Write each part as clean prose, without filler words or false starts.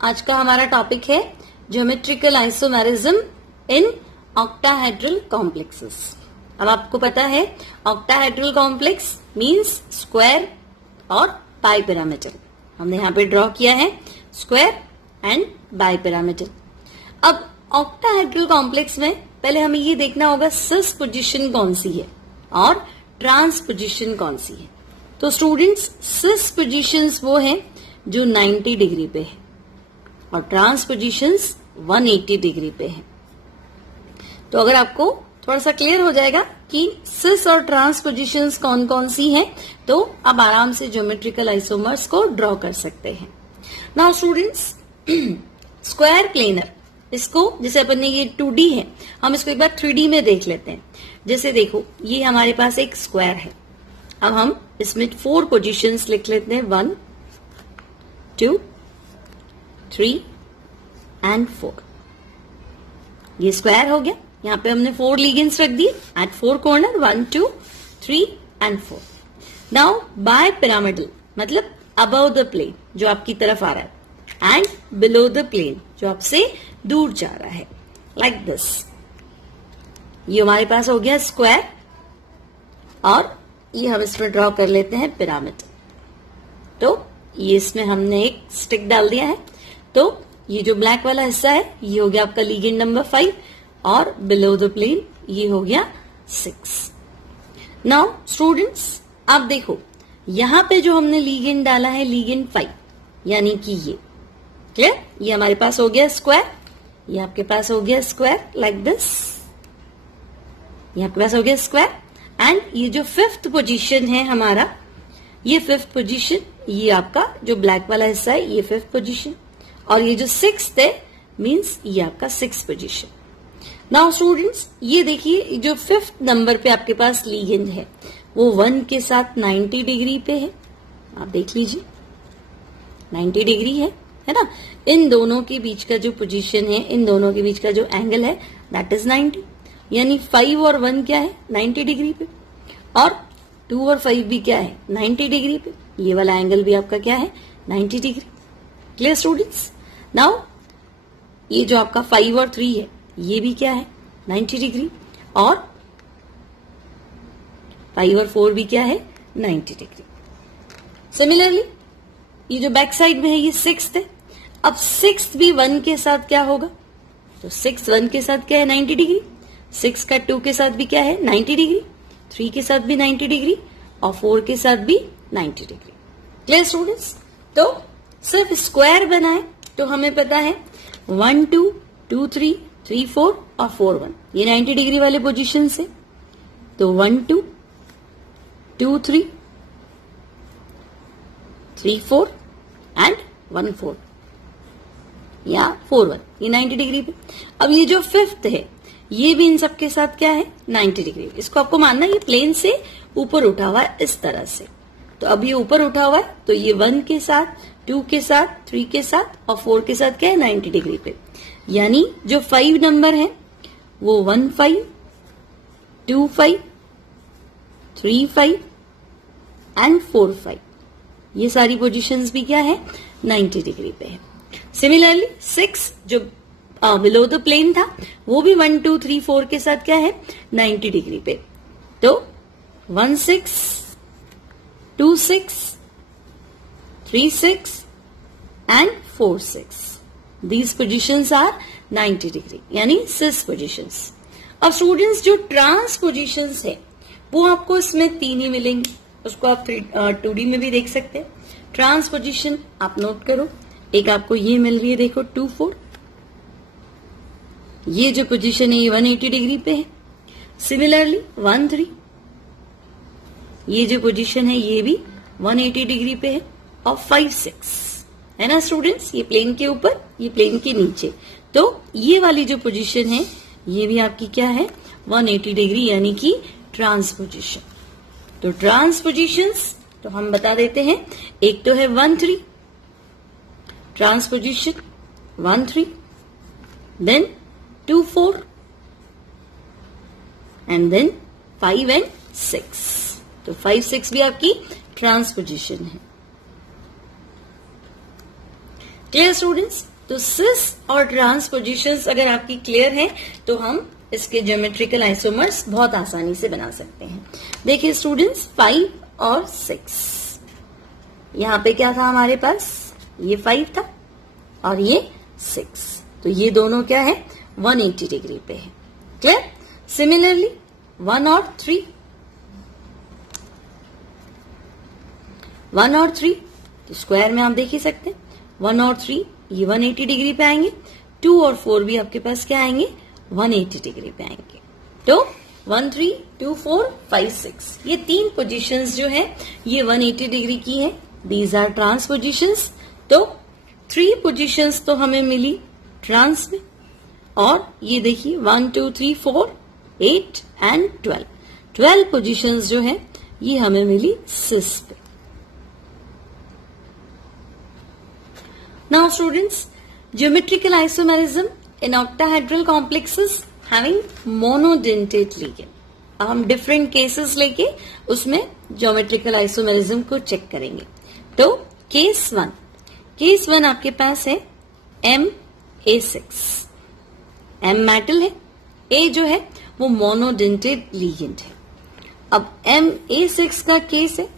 आज का हमारा टॉपिक है geometrical isomerism in octahedral complexes. अब आपको पता है ऑक्टाहेड्रल कॉम्प्लेक्स मींस स्क्वायर और बाइपिरामिडल। हमने यहाँ पे ड्रॉ किया है स्क्वायर एंड बाइपिरामिडल। अब ऑक्टाहेड्रल कॉम्प्लेक्स में पहले हमें ये देखना होगा सिस पोजीशन कौन सी है और ट्रांस पोजीशन कौन सी है। तो स्टूडेंट्स सिस पोजीशंस वो है जो 90 डिग्री पे है और ट्रांस पोजीशंस 180 डिग्री पे है। तो अगर आपको थोड़ा सा क्लियर हो जाएगा कि सिस और ट्रांस पोजीशंस कौन कौन सी हैं, तो आप आराम से ज्योमेट्रिकल आइसोमर्स को ड्रॉ कर सकते हैं। नाउ स्टूडेंट्स, स्क्वायर प्लेनर, इसको जैसे अपन ने ये 2D है, हम इसको एक बार 3D में देख लेते हैं। जैसे देखो ये हमारे पास एक स्क्वायर है। अब हम इसमें 4 पोजीशंस लिख लेते हैं, 1 2 3 एंड 4। ये स्क्वायर हो गया। यहाँ पे हमने 4 लीजेंड्स रख दिए at 4 corner, 1 2 3 and 4। Now by pyramidal मतलब अबव द प्लेन जो आपकी तरफ आ रहा है एंड बिलो द प्लेन जो आपसे दूर जा रहा है, लाइक दिस। ये हमारे पास हो गया स्क्वायर और ये हम इसमें ड्रॉ कर लेते हैं पिरामिड। तो ये इसमें हमने एक स्टिक डाल दिया है। तो ये जो ब्लैक वाला हिस्सा है ये हो गया आपका लीजेंड नंबर 5 और बिलो द प्लेन ये हो गया 6। नाउ स्टूडेंट्स आप देखो यहां पे जो हमने लीजेंड डाला है लीजेंड 5 यानी कि ये क्लियर, ये हमारे पास हो गया स्क्वायर, ये आपके पास हो गया स्क्वायर लाइक दिस, ये आपके पास हो गया स्क्वायर। एंड ये जो 5th पोजीशन है हमारा, ये 5th पोजीशन, ये आपका जो ब्लैक वाला हिस्सा है ये 5th पोजीशन, और ये जो 6th है मींस ये आपका 6th पोजीशन। नाउ स्टूडेंट्स ये देखिए जो 5th नंबर पे आपके पास लीजेंड है वो 1 के साथ 90 डिग्री पे है। आप देख लीजिए 90 डिग्री है ना। इन दोनों के बीच का जो पोजीशन है, इन दोनों के बीच का जो एंगल है दैट इज 90, यानी 5 और 1 क्या है 90 डिग्री पे, और 2 और 5 भी क्या है 90 डिग्री पे। ये वाला एंगल भी आपका क्या है 90 डिग्री। Clear students. नाउ ये जो आपका 5 और 3 है ये भी क्या है 90 डिग्री, और 5 और 4 भी क्या है 90 डिग्री। सिमिलरली ये जो बैक साइड में है ये 6th है। अब 6th भी 1 के साथ क्या होगा, तो 6 1 के साथ क्या है 90 डिग्री, 6 का 2 के साथ भी क्या है 90 डिग्री, 3 के साथ भी 90 डिग्री और 4 के साथ भी 90 डिग्री। Clear students. तो सिर्फ स्क्वायर बनाए तो हमें पता है 1 2 2 3 3 4 और 4 1 ये 90 डिग्री वाले पोजीशन से। तो 1 2 2 3 3 4 एंड 1 4 या 4 1 ये 90 डिग्री पे। अब ये जो 5th है ये भी इन सब के साथ क्या है 90 डिग्री। इसको आपको मानना ये प्लेन से ऊपर उठा हुआ है इस तरह से। तो अब ये ऊपर उठा हुआ है तो ये 1 के साथ 2 के साथ 3 के साथ और 4 के साथ क्या है 90 डिग्री पे। यानी जो 5 नंबर है वो 1 5 2 5 3 5 एंड 4 5 ये सारी पोजीशंस भी क्या है 90 डिग्री पे है। सिमिलरली 6 जो बिलो द प्लेन था वो भी 1 2 3 4 के साथ क्या है 90 डिग्री पे। तो 1 6 2 6 3 6 and 4 6 these positions are 90 degree यानी सिस पोजीशंस। अब स्टूडेंट्स जो ट्रांस पोजीशंस है वो आपको इसमें 3 ही मिलेंगी, उसको आप 2D में भी देख सकते हैं। ट्रांस पोजीशन आप नोट करो, एक आपको ये मिल रही है देखो 2 4, ये जो पोजीशन है ये 180 डिग्री पे है। सिमिलरली 1 3 ये जो पोजीशन है ये भी 180 डिग्री पे है, और 5 6 है ना स्टूडेंट्स, ये प्लेन के ऊपर ये प्लेन के नीचे। तो ये वाली जो पोजीशन है ये भी आपकी क्या है 180 डिग्री यानी कि ट्रांस पोजीशन। तो ट्रांस पोजीशंस तो हम बता देते हैं, एक तो है 1 3 trans position 1 3, then 2 4 and then 5 and 6। तो 5 6 भी आपकी ट्रांस पोजीशन है। Clear students? तो सिस और ट्रांस पोजीशंस अगर आपकी क्लियर है तो हम इसके ज्योमेट्रिकल आइसोमर्स बहुत आसानी से बना सकते हैं। देखिए स्टूडेंट्स 5 और 6, यहां पे क्या था हमारे पास, ये 5 था और ये 6, तो ये दोनों क्या है 180 डिग्री पे है। क्लियर? सिमिलरली 1 और 3, 1 और 3 तो स्क्वायर में आप देख ही सकते हैं, 1 और 3 ये 180 डिग्री पे आएंगे, 2 और 4 भी आपके पास क्या आएंगे 180 डिग्री पे आएंगे। तो 1 3 2 4 5 6 ये 3 पोजीशंस जो है ये 180 डिग्री की है। These are trans positions. तो 3 पोजीशंस तो हमें मिली ट्रांस में, और ये देखिए 1 2 3 4 8 एंड 12 पोजीशंस जो है ये हमें मिली सिस पे। Now students, geometrical isomerism in octahedral complexes having monodentate ligand. अब हम डिफरेंट केसेस लेके उसमें ज्योमेट्रिकल आइसोमेरिज्म को चेक करेंगे। तो केस 1 आपके पास है MA6, M मेटल है, A जो है वो मोनोडेंटेड लिगेंड है। अब MA6 का केस है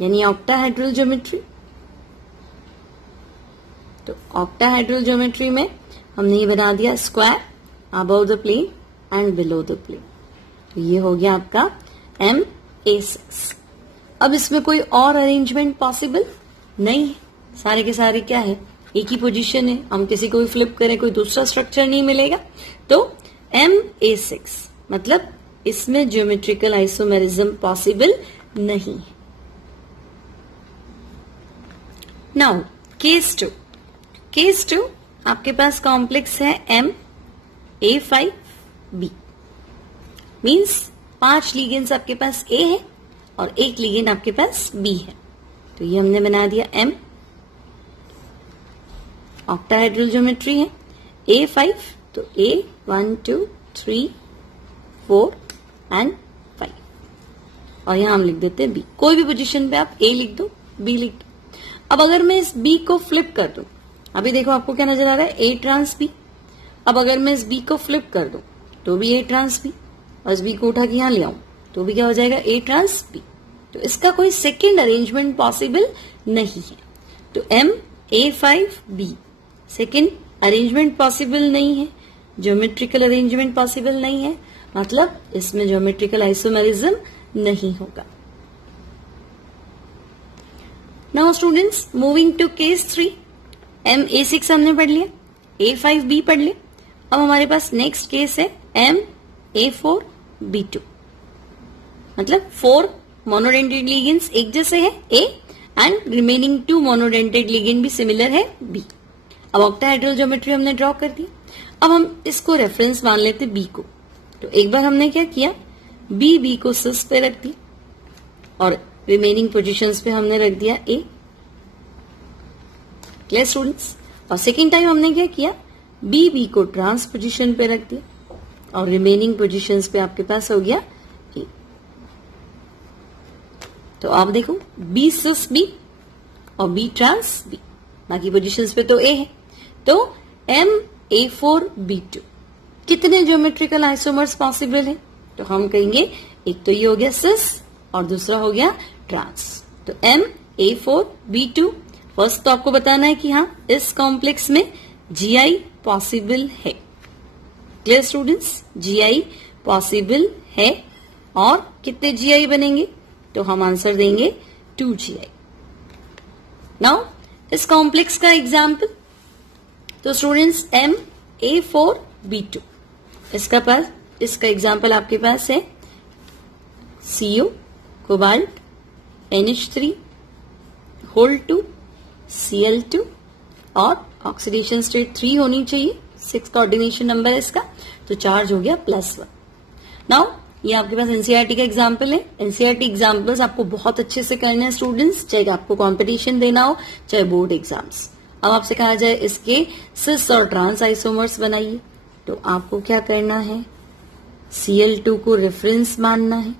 यानी ऑक्टाहेड्रल ज्योमेट्री। तो ऑक्टाहेड्रल ज्योमेट्री में हमने ये बना दिया square above the plane and below the plane, तो ये हो गया आपका MA6। अब इसमें कोई और अरेंजमेंट पॉसिबल नहीं है, सारे के सारे क्या है एक ही पोजीशन है, हम किसी को भी फ्लिप करें कोई दूसरा स्ट्रक्चर नहीं मिलेगा। तो MA6 मतलब इसमें ज्योमेट्रिकल आइसोमेरिज्म पॉसिबल नहीं है। नाउ केस 2 आपके पास कॉम्प्लेक्स है MA5B, मीन्स 5 लिगेंड्स आपके पास A है और 1 लिगेंड आपके पास B है। तो ये हमने बना दिया M, ऑक्टाहेड्रल ज्योमेट्री है A5, तो A 1 2 3 4 एंड 5, और यहां हम लिख देते हैं B। कोई भी पोजीशन पे आप A लिख दो, B लिख दो। अब अगर मैं इस B को फ्लिप कर दूं, अभी देखो आपको क्या नजर आ रहा है A ट्रांस B। अब अगर मैं इस B को फ्लिप कर दूं तो भी A ट्रांस B, और इस B को उठा के यहां ले आऊं तो भी क्या हो जाएगा A ट्रांस B। तो इसका कोई सेकेंड अरेंजमेंट पॉसिबल नहीं है। तो MA5B सेकेंड अरेंजमेंट पॉसिबल नहीं है, ज्योमेट्रिकल अरेंजमेंट पॉसिबल नहीं है, मतलब इसमें ज्योमेट्रिकल आइसोमेरिज्म नहीं होगा। Now students moving to case 3, MA6 हमने पढ़ लिया, A5B पढ़ लिया। अब हमारे पास नेक्स्ट केस है MA4B2, मतलब 4 मोनोडेंटेड लिगेंड्स एक जैसे है A and remaining 2 monodentate ligand भी सिमिलर है B। अब ऑक्टाहेड्रल ज्योमेट्री हमने ड्रॉ कर दी। अब हम इसको रेफरेंस मान लेते B को। तो एक बार हमने क्या किया, B को सिस पे रख दिया और रिमेनिंग पोजीशंस पे हमने रख दिया A। Clear students? और सेकेंड टाइम हमने क्या किया, B को ट्रांस पोजीशन पे रख दिया और रिमेनिंग पोजीशंस पे आपके पास हो गया A। तो आप देखो B सिस B और B ट्रांस B, बाकी पोजीशंस पे तो A है। तो MA4B2 कितने ज्योमेट्रिकल आइसोमर्स पॉसिबल है? तो हम कहेंगे एक तो ये हो गया सिस और दूसरा हो गया ट्रांस। तो MA4B2 फर्स्ट तो आपको बताना है कि हाँ इस कॉम्प्लेक्स में GI पॉसिबल है। Clear students? GI पॉसिबल है। और कितने GI बनेंगे? तो हम आंसर देंगे 2 GI। नाउ इस कॉम्प्लेक्स का एग्जाम्पल, तो स्टूडेंट्स MA4B2 इसका एग्जाम्पल आपके पास है CO cobalt NH3 whole 2 Cl2 और ऑक्सीडेशन स्टेट 3 होनी चाहिए, 6 कोऑर्डिनेशन नंबर है इसका, तो चार्ज हो गया +1। नाउ ये आपके पास एनसीईआरटी का एग्जाम्पल है। एनसीईआरटी एग्जाम्पल्स आपको बहुत अच्छे से करने हैं स्टूडेंट्स, चाहे आपको कंपटीशन देना हो चाहे बोर्ड एग्जाम्स। अब आपसे कहा जाए इसके सिस और ट्रांस आइसोमर्स बनाइए, तो आपको क्या करना है, Cl2 को रेफरेंस मानना है।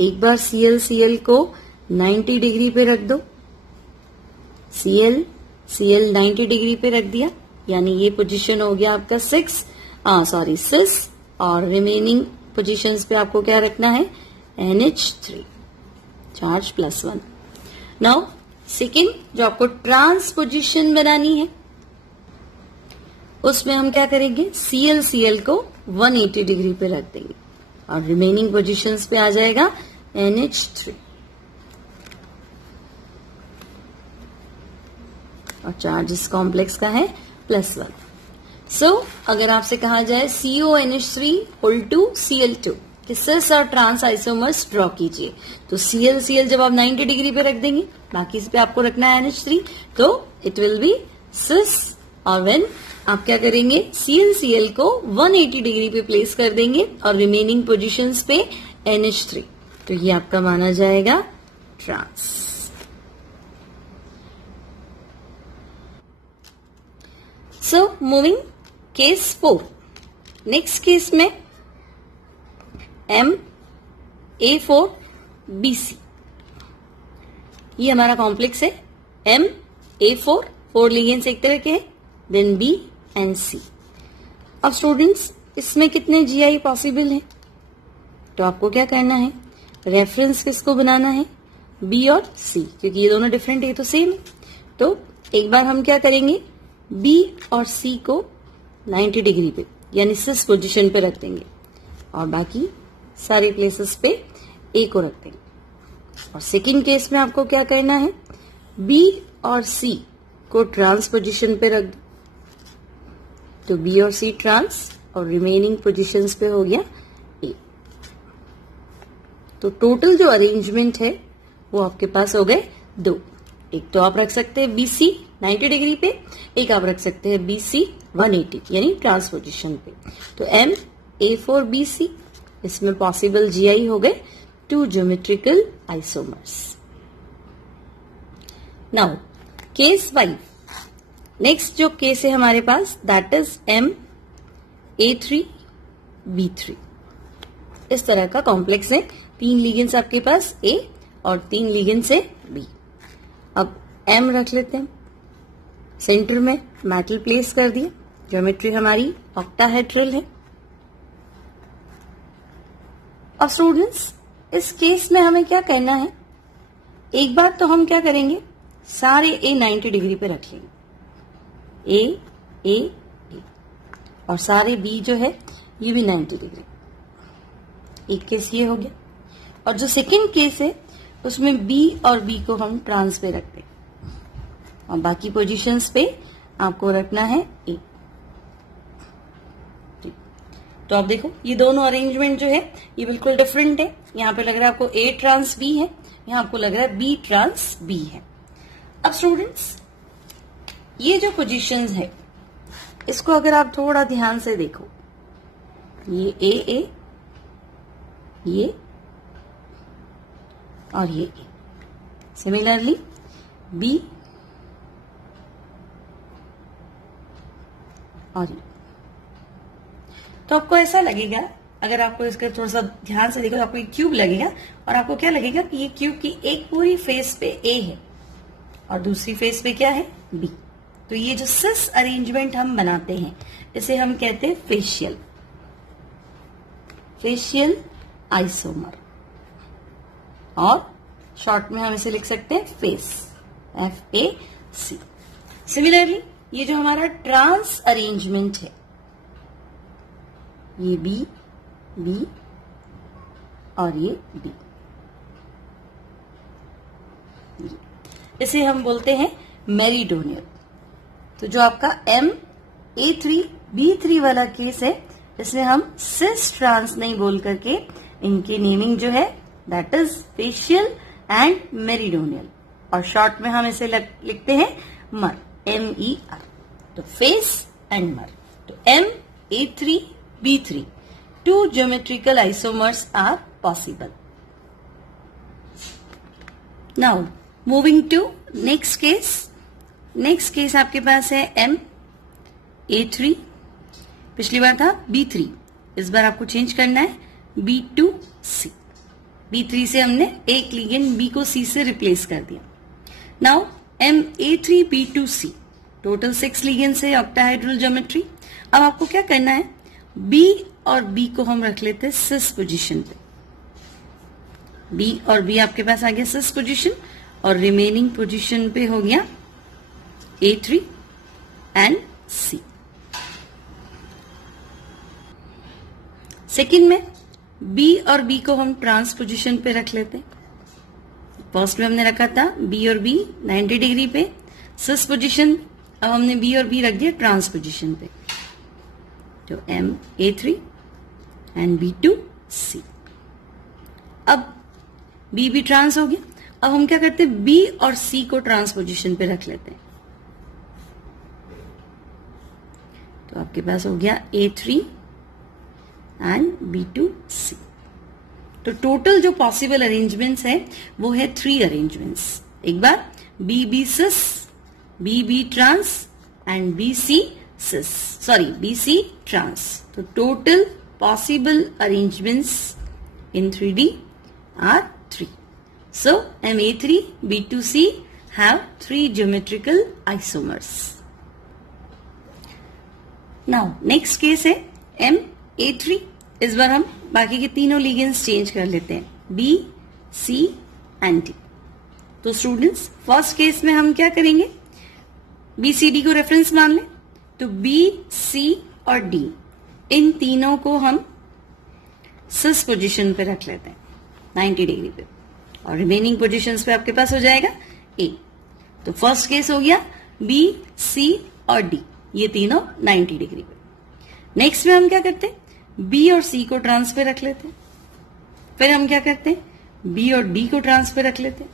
एक बार Cl को 90 डिग्री पे रख दो, Cl Cl 90 डिग्री पे रख दिया, यानी ये पोजीशन हो गया आपका सिस, और रिमेनिंग पोजीशंस पे आपको क्या रखना है, NH3 चार्ज +1। नाउ सेकेंड जो आपको ट्रांस पोजीशन बनानी है, उसमें हम क्या करेंगे, Cl को 180 डिग्री पे रख देंगे और रिमेनिंग पोजीशंस पे आ जाएगा NH3 और चार्ज इस कॉम्प्लेक्स का है +1। सो अगर आपसे कहा जाए CONH3 Cl2 सिस और ट्रांस आइसोमर्स ड्रॉ कीजिए, तो Cl जब आप 90 डिग्री पे रख देंगे, बाकी इस पे आपको रखना है NH3, तो इट विल बी सिस। और व्हेन आप क्या करेंगे, Cl को 180 डिग्री पे प्लेस कर देंगे और रिमेनिंग पोजीशंस पे NH3, तो ये आपका माना जाएगा trans. So moving case 4, next case में MA4BC, ये हमारा कॉम्प्लेक्स है। MA4 4 लिगेंड्स एक तरह के हैं, देन B एंड C। अब स्टूडेंट्स इसमें कितने GI पॉसिबल हैं, तो आपको क्या करना है, रेफरेंस किसको बनाना है, B और C, क्योंकि ये दोनों डिफरेंट है, तो सेम है। तो एक बार हम क्या करेंगे, B और C को 90 डिग्री पे यानी सिस पोजीशन पे रख देंगे और बाकी सारे प्लेसेस पे A को रख देंगे। और सेकंड केस में आपको क्या करना है, B और C को ट्रांस पोजीशन पे रख दो, तो B और C ट्रांस और रिमेनिंग पोजीशंस पे हो गया A। तो टोटल जो अरेंजमेंट है वो आपके पास हो गए 2, एक तो आप रख सकते हैं BC 90 डिग्री पे, एक आप रख सकते हैं BC 180 यानी ट्रांस पोजीशन पे। तो MA4BC, इसमें पॉसिबल GI हो गए 2 geometrical isomers. Now case 5, next जो केस है हमारे पास, दैट इज MA3B3। इस तरह का कॉम्प्लेक्स है, 3 लिगेंड्स आपके पास A और 3 लिगेंड्स है B। अब M रख लेते हैं, सेंटर में मेटल प्लेस कर दिया, ज्योमेट्री हमारी ऑक्टाहेड्रल है। अब स्टूडेंट्स इस केस में हमें क्या करना है, एक बार तो हम क्या करेंगे, सारे A 90 डिग्री पे रख लेंगे, A और सारे B जो है ये भी 90 डिग्री। एक केस ये हो गया, और जो सेकंड केस है उसमें B और B को हम ट्रांस पे रखते हैं और बाकी पोजीशंस पे आपको रखना है A। तो आप देखो ये दोनों अरेंजमेंट जो है ये बिल्कुल डिफरेंट है, यहाँ पे लग रहा है आपको A ट्रांस B है, यहाँ आपको लग रहा है B ट्रांस B है। अब स्टूडेंट्स ये जो पोजीशंस है इसको अगर आप थोड़ा ध्यान से देखो, ये A ये और ये A, सिमिलरली B और ये। तो आपको ऐसा लगेगा, अगर आपको इसका थोड़ा सा ध्यान से देखो तो आपको एक क्यूब लगेगा और आपको क्या लगेगा कि ये क्यूब की एक पूरी फेस पे A है और दूसरी फेस पे क्या है B। तो ये जो सिस अरेंजमेंट हम बनाते हैं इसे हम कहते हैं फेशियल आइसोमर, और शॉर्ट में हम इसे लिख सकते हैं फेस, FAC। सिमिलरली ये जो हमारा ट्रांस अरेंजमेंट है, ये B और ये B, इसे हम बोलते हैं मेरिडोनियल। तो जो आपका MA3B3 वाला केस है इसमें हम सिस ट्रांस नहीं बोल करके इनकी नेमिंग जो है that is facial and meridional, और शॉर्ट में हम इसे लिखते हैं मर, MER। तो फेस एंड मर। तो MA3B3 2 geometrical isomers are possible. Now moving to next case. Next case आपके पास है MA3, पिछली बार था B3, इस बार आपको चेंज करना है B2C। B3 से हमने एक लिगेंड B को C से रिप्लेस कर दिया। नाउ Ma3B2C, टोटल 6 लिगेंड्स है ऑक्टाहेड्रल ज्योमेट्री। अब आपको क्या करना है, B और B को हम रख लेते हैं सिस पोजीशन पे। B और B आपके पास आ गया सिस पोजीशन, और रिमेनिंग पोजीशन पे हो गया A3 एंड C। सेकेंड में B और B को हम ट्रांस पोजीशन पे रख लेते हैं। फर्स्ट में हमने रखा था B और B 90 डिग्री पे सिस पोजीशन, अब हमने B और B रख दिया ट्रांस पोजीशन पे, तो Ma3 एंड B2C। अब B भी ट्रांस हो गया। अब हम क्या करते हैं, B और C को ट्रांस पोजीशन पे रख लेते हैं, तो आपके पास हो गया A3 एंड B2C। तो टोटल जो पॉसिबल अरेंजमेंट्स है वो है 3 अरेंजमेंट्स। एक बार BB cis, BB trans and BC cis, sorry BC trans. तो total possible arrangements in 3D are 3. So Ma3, B2C have 3 geometrical isomers. Now next case है Ma3। इस बार हम बाकी के तीनों लिगेंड्स चेंज कर लेते हैं, B, C एंड D। तो स्टूडेंट्स फर्स्ट केस में हम क्या करेंगे, BCD को रेफरेंस मान लें, तो B, C और D इन तीनों को हम सिस पोजीशन पे रख लेते हैं 90 डिग्री पे, और रिमेनिंग पोजीशंस पे आपके पास हो जाएगा A। तो फर्स्ट केस हो गया B, C और D, ये तीनों 90 डिग्री पे। नेक्स्ट में हम क्या करते हैं, B और C को ट्रांस पे रख लेते हैं, फिर हम क्या करते हैं, B और D को ट्रांस पे रख लेते हैं,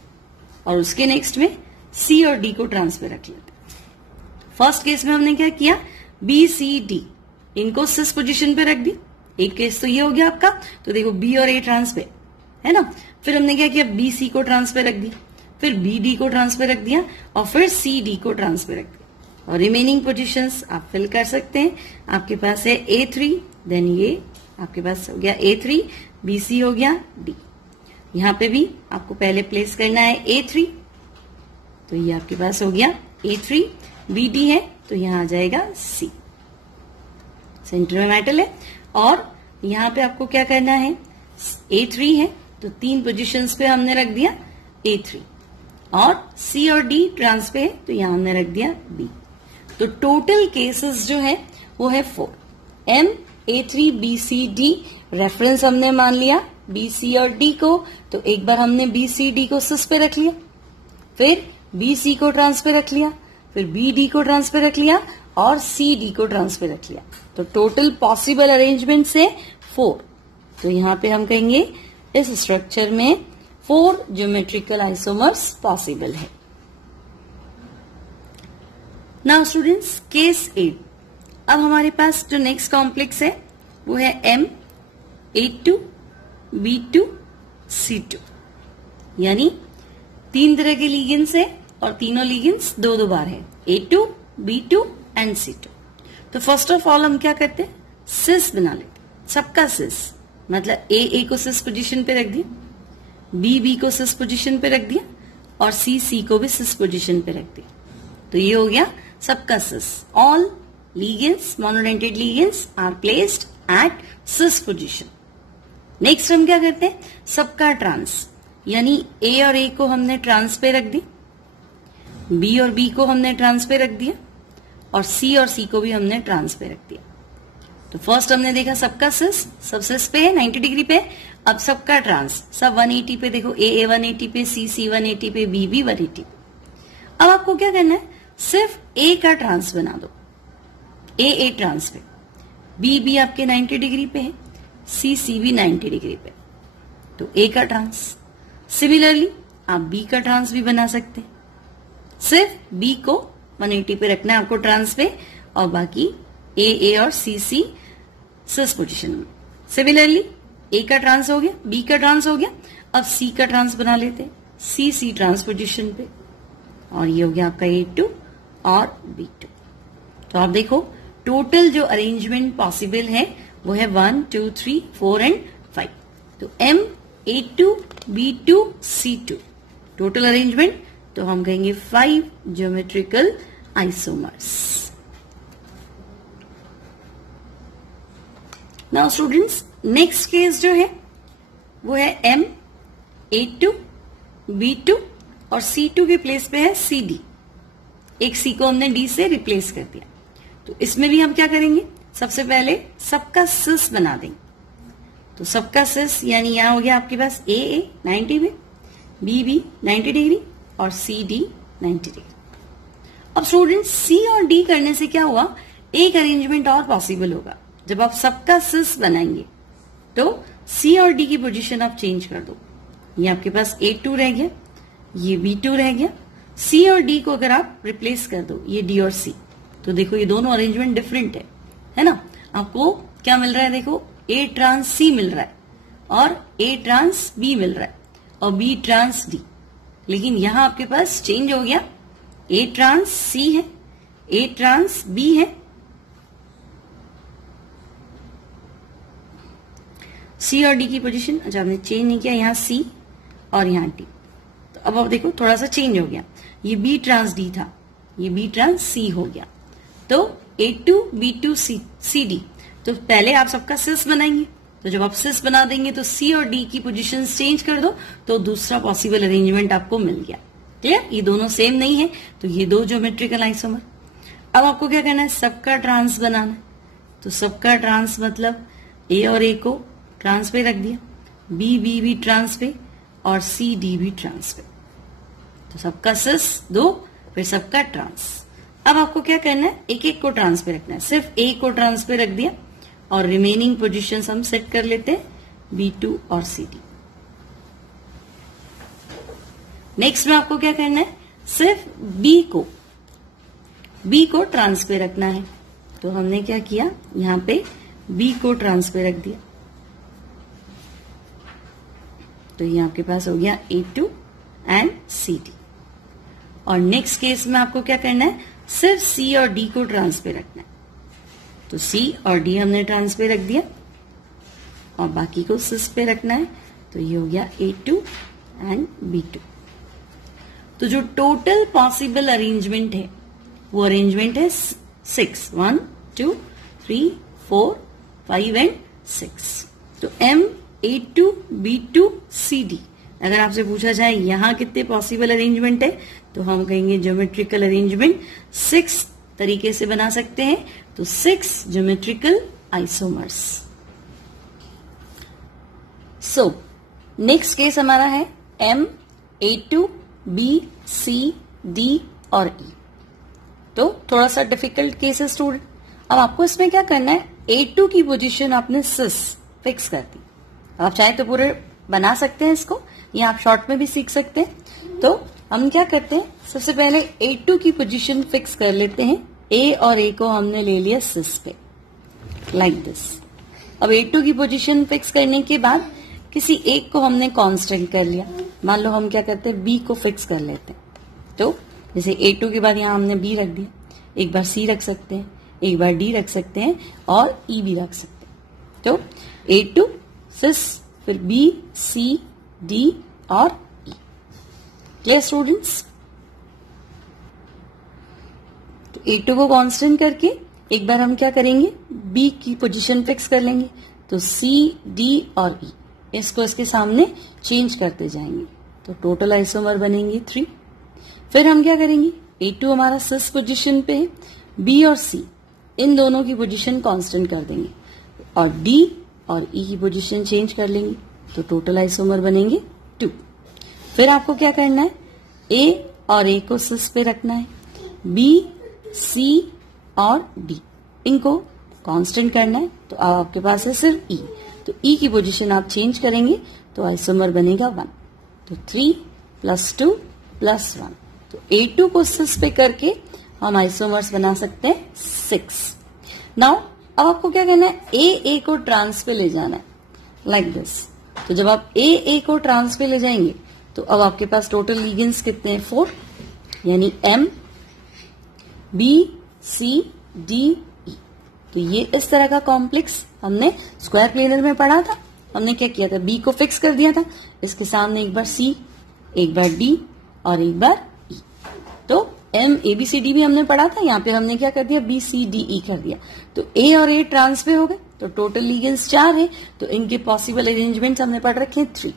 और उसके नेक्स्ट में C और D को ट्रांस पे रख लेते हैं। फर्स्ट केस में हमने क्या किया, B, C, D इनको सिस पोजीशन पे रख दिया। एक केस तो ये हो गया आपका, तो देखो B और A ट्रांस पे है ना, फिर हमने क्या किया, B, C को ट्रांस पे रख दिया, फिर B, D को ट्रांस पे रख दिया, और फिर C, D को ट्रांस पे रख दिया, और रिमेनिंग पोजीशंस आप फिल कर सकते हैं। आपके पास है A3, देन ये आपके पास हो गया A3, BC हो गया D। यहां पे भी आपको पहले प्लेस करना है A3, तो ये आपके पास हो गया A3, BD है तो यहां आ जाएगा C, सेंटर में मेटल है। और यहां पे आपको क्या करना है, A3 है तो 3 पोजीशंस पे हमने रख दिया A3, और C और D ट्रांस पे है तो यहां हमने रख दिया B। तो टोटल केसेस जो है वो है 4। Ma3, BC, D रेफरेंस हमने मान लिया B, C और D को, तो एक बार हमने B, C, D को सिस पे रख लिया, फिर B, C को ट्रांस पे रख लिया, फिर B, D को ट्रांस पे रख लिया, और C, D को ट्रांस पे रख लिया। तो टोटल पॉसिबल अरेंजमेंट से 4। तो यहां पे हम कहेंगे इस स्ट्रक्चर में 4 ज्योमेट्रिकल आइसोमर्स पॉसिबल है। Now students case 8। अब हमारे पास जो नेक्स्ट कॉम्प्लेक्स है वो है Ma2, B2, C2, यानी 3 तरह के लिगेंड्स है और तीनों लिगेंड्स 2-2 बार है, A2, B2 एंड C2। तो फर्स्ट ऑफ ऑल हम क्या करते हैं, सिस बना लेते, सबका सिस, मतलब A को सिस पोजीशन पे रख दिया, B को सिस पोजीशन पे रख दिया, और C को भी सिस पोजीशन पे रख दिया। तो ये हो गया सबका cis. All ligands, monodentate ligands are placed at cis position। Next हम क्या करते हैं, सबका ट्रांस, यानी A और A को हमने ट्रांस पे रख दी, B और B को हमने ट्रांस पे रख दिया, और C और C को भी हमने ट्रांस पे रख दिया। तो फर्स्ट हमने देखा सबका सिस, सब सिस पे है 90 डिग्री पे। अब सबका ट्रांस, सब 180 पे, देखो A 180 पे, C 180 पे, B 180 पे। अब आपको क्या करना है, सिर्फ A का ट्रांस बना दो, A ट्रांस पे, B आपके 90 डिग्री पे है, C भी 90 डिग्री पे, तो A का ट्रांस। सिमिलरली आप B का ट्रांस भी बना सकते हैं, सिर्फ B को 180 पे रखना है आपको ट्रांस पे, और बाकी A और C सिस पोजीशन में। सिमिलरली A का ट्रांस हो गया, B का ट्रांस हो गया, अब C का ट्रांस बना लेते हैं, C ट्रांस पोजीशन पे, और ये हो गया आपका A2 और B2। तो आप देखो टोटल जो अरेंजमेंट पॉसिबल है वो है 1, 2, 3, 4 एंड 5। तो M, A2, B2, C2 total arrangement तो हम कहेंगे 5 geometrical isomers. Now students, next case जो है वो है M82, B2 और C2 के प्लेस पे है CD। एक C को हमने D से रिप्लेस कर दिया। तो इसमें भी हम क्या करेंगे, सबसे पहले सबका सिस बना देंगे। तो सबका सिस यानी यहां हो गया आपके पास AA 90 में, BB 90 डिग्री और CD 90 डिग्री। अब स्टूडेंट C और D करने से क्या हुआ, एक अरेंजमेंट और पॉसिबल होगा। जब आप सबका सिस बनाएंगे तो C और D की पोजीशन आप चेंज कर दो। ये आपके पास A2 रह गया, ये B2 रह गया। C और D को अगर आप रिप्लेस कर दो, ये D और C, तो देखो ये दोनों अरेंजमेंट डिफरेंट है ना। आपको क्या मिल रहा है, देखो A ट्रांस C मिल रहा है और A ट्रांस B मिल रहा है और B ट्रांस D। लेकिन यहां आपके पास चेंज हो गया, A ट्रांस C है, A ट्रांस B है, C और D की पोजीशन अच्छा हमने चेंज नहीं किया, यहां C और यहां D। तो अब आप देखो थोड़ा सा चेंज हो गया, ये B ट्रांस D था, ये B ट्रांस C हो गया। तो A2 B2 CD। तो पहले आप सबका सिस बनाएंगे, तो जब आप सिस बना देंगे तो C और D की पोजीशन चेंज कर दो, तो दूसरा पॉसिबल अरेंजमेंट आपको मिल गया। क्लियर, ये दोनों सेम नहीं है, तो ये दो ज्योमेट्रिकल आइसोमर। अब आपको क्या करना है, सबका ट्रांस बनाना है। तो सबका ट्रांस मतलब A और A को ट्रांस पे रख दिया, B भी ट्रांस पे और C D भी ट्रांस पे। तो सबका सिस दो, फिर सबका ट्रांस। अब आपको क्या करना है, एक एक को ट्रांस पे रखना है। सिर्फ A को ट्रांस पे रख दिया और रिमेनिंग पोजीशंस हम सेट कर लेते हैं B2 और CD। नेक्स्ट में आपको क्या करना है, सिर्फ B को ट्रांस पे रखना है। तो हमने क्या किया, यहां पे B को ट्रांस पे रख दिया। तो ये आपके पास हो गया A2 एंड CD। और नेक्स्ट केस में आपको क्या करना है, सिर्फ C और D को ट्रांस पे रखना है। तो C और D हमने ट्रांस पे रख दिया और बाकी को सिस पे रखना है। तो ये हो गया A2 एंड B2। तो जो टोटल पॉसिबल अरेंजमेंट है वो अरेंजमेंट है 6, 1 2 3 4 5 एंड 6। तो M82 B2 CD। अगर आपसे पूछा जाए यहां कितने पॉसिबल अरेंजमेंट है, तो हम कहेंगे ज्योमेट्रिकल अरेंजमेंट 6 तरीके से बना सकते हैं। तो 6 geometrical isomers. So next case हमारा है M82 B C D और E। तो थोड़ा सा डिफिकल्ट केस है स्टूडेंट। अब आपको इसमें क्या करना है, A2 की पोजीशन आपने सिस फिक्स कर दी। आप चाहे तो पूरे बना सकते हैं इसको, या आप शॉर्ट में भी सीख सकते हैं। तो हम क्या करते हैं, सबसे पहले A2 की पोजीशन फिक्स कर लेते हैं। A और A को हमने ले लिया सिस पे, लाइक दिस। अब A2 की पोजीशन फिक्स करने के बाद किसी एक को हमने कांस्टेंट कर लिया। मान लो हम क्या करते हैं, B को फिक्स कर लेते हैं। तो जैसे A2 के बाद यहां हमने B रख दिया, एक बार C रख सकते हैं, एक बार D रख सकते हैं और E भी रख सकते हैं। तो A2 सिस, फिर B C D और E। Clear students. तो A2 को कांस्टेंट करके एक बार हम क्या करेंगे, B की पोजीशन फिक्स कर लेंगे। तो C D और E इसको इसके सामने चेंज करते जाएंगे। तो टोटल आइसोमर बनेंगे 3। फिर हम क्या करेंगे, A2 हमारा सिस पोजीशन पे है, B और C इन दोनों की पोजीशन कांस्टेंट कर देंगे और D और E की पोजीशन चेंज कर लेंगे। तो टोटल आइसोमर बनेंगे 2। फिर आपको क्या करना है, A और A को सिस पे रखना है, B C और D इनको कांस्टेंट करना है। तो अब आपके पास है सिर्फ E। तो E की पोजीशन आप चेंज करेंगे तो आइसोमर बनेगा 1। तो 3 + 2 + 1। तो A2 को सिस पे करके हम आइसोमर्स बना सकते हैं 6। नाउ अब आपको क्या करना है, A को ट्रांस पे ले जाना है, लाइक दिस। तो जब आप A को ट्रांस पे ले जाएंगे तो अब आपके पास टोटल लीगेंड्स कितने हैं, 4। यानी M B C D E। तो ये इस तरह का कॉम्प्लेक्स हमने स्क्वायर प्लेनर में पढ़ा था। हमने क्या किया था, B को फिक्स कर दिया था, इसके सामने एक बार C, एक बार D और एक बार E। तो MABCD भी हमने पढ़ा था, यहाँ पे हमने क्या कर दिया BCDE कर दिया, तो A और A ट्रांस पे हो गए, तो टोटल लिगेंड्स 4 है, तो इनके पॉसिबल अरेंजमेंट्स हमने पढ़ रखे हैं 3।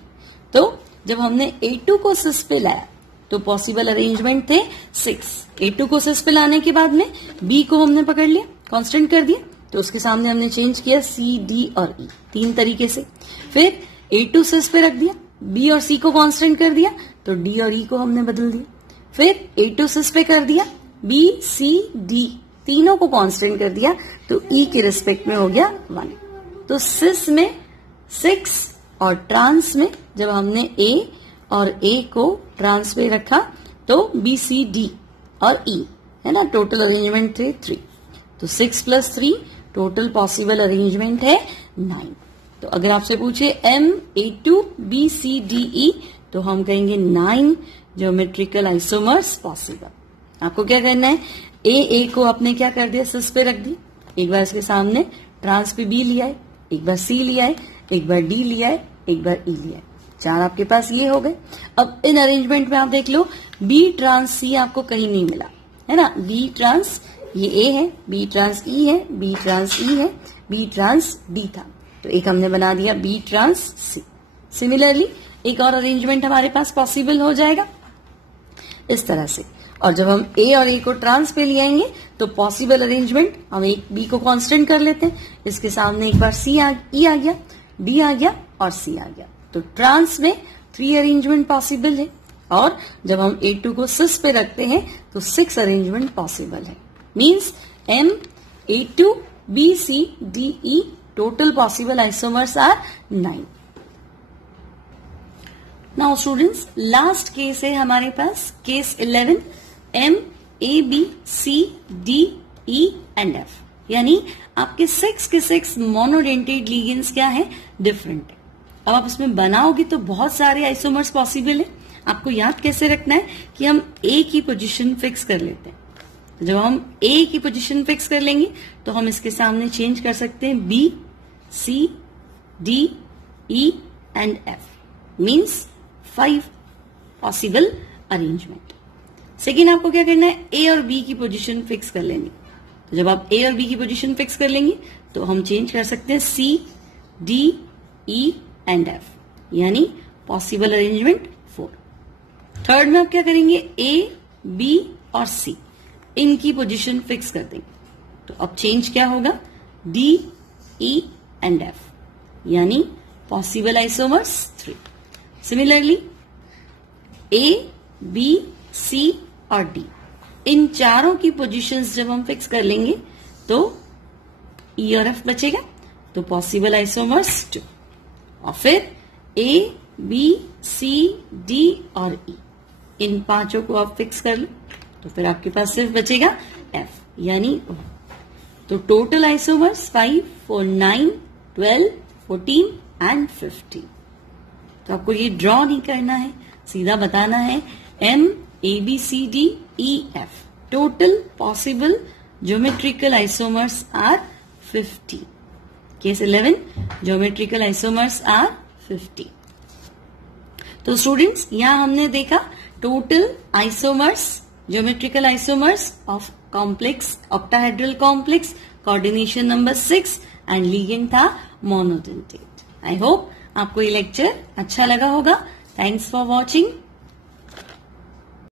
तो जब हमने A2 को सिस पे लाया तो पॉसिबल अरेंजमेंट थे 6। A2 को सिस पे लाने के बाद में B को हमने पकड़ लिया, कांस्टेंट कर दिया, तो उसके सामने हमने चेंज किया C, D और E 3 तरीके से। फिर A2 सिस पे रख दिया, B और C को कांस्टेंट कर दिया, तो D और E को हमने बदल दिया। फिर A2 सिस पे कर दिया, B, C, D तीनों को कांस्टेंट कर दिया, तो E के रिस्पेक्ट में हो गया 1। तो सिस में 6 और ट्रांस में जब हमने A और A को ट्रांस पे रखा तो B, C, D और E है ना, टोटल अरेंजमेंट थे 3। तो 6 + 3 टोटल पॉसिबल अरेंजमेंट है 9। तो अगर आपसे पूछे MA2 BCDE तो हम कहेंगे 9 ज्योमेट्रिकल आइसोमर्स पॉसिबल। आपको क्या करना है, A को आपने क्या कर दिया, सिस पे रख दिया, एक बार इसके सामने ट्रांस पे B लिया है, एक बार C लिया है, एक बार D लिया है, एक बार E लिया है, 4 आपके पास ये हो गए। अब इन अरेंजमेंट में आप देख लो B ट्रांस C आपको कहीं नहीं मिला है ना, B ट्रांस ये A है, B ट्रांस E है, B ट्रांस E है, B ट्रांस D था, तो एक हमने बना दिया B ट्रांस C। सिमिलरली एक और अरेंजमेंट हमारे पास पॉसिबल हो जाएगा इस तरह से। और जब हम A और A को ट्रांस पे ले आएंगे तो पॉसिबल अरेंजमेंट हम एक B को कांस्टेंट कर लेते हैं, इसके सामने एक बार E आ गया, D आ गया और C आ गया, तो ट्रांस में 3 अरेंजमेंट पॉसिबल है। और जब हम A2 को सिस पे रखते हैं तो 6 अरेंजमेंट पॉसिबल है। Means MA2 BCDE total possible isomers are 9। Now students last case है हमारे पास, केस 11 MABCDE एंड F, यानी आपके 6 के 6 मोनोडेंटेड लिगेंड्स क्या है, डिफरेंट है। अब आप उसमें बनाओगे तो बहुत सारे आइसोमर्स पॉसिबल है। आपको याद कैसे रखना है कि हम A की पोजीशन फिक्स कर लेते हैं। जब हम A की पोजीशन फिक्स कर लेंगे तो हम इसके सामने चेंज कर सकते हैं B, C, D, E and F, means 5 possible arrangement. Second आपको क्या करना है, A और B की पोजीशन फिक्स कर लेंगे। तो जब आप A और B की पोजीशन फिक्स कर लेंगे तो हम चेंज कर सकते हैं C, D, E and F, यानी पॉसिबल अरेंजमेंट 4। थर्ड में आप क्या करेंगे, A, B और C इनकी पोजीशन फिक्स कर देंगे, तो अब चेंज क्या होगा, D, E एंड F, यानी possible isomers 3। Similarly A, B, C और D इन चारों की पोजीशंस जब हम फिक्स कर लेंगे तो E और F बचेगा, तो पॉसिबल आइसोमर्स 2। और फिर A, B, C, D और E इन पांचों को आप फिक्स कर लो, तो फिर आपके पास सिर्फ बचेगा F, यानी O। तो टोटल आइसोमर्स 5, 4, 9, 12, 14 एंड 15। तो आपको ये ड्रॉ नहीं करना है, सीधा बताना है MABCDEF total possible geometrical isomers are 50। Case 11 geometrical isomers are 50। तो स्टूडेंट्स यहां हमने देखा total isomers, geometrical isomers of complex octahedral complex, coordination number 6 and ligand था मोनोडेंटेट। आई होप आपको ये लेक्चर अच्छा लगा होगा। Thanks for watching.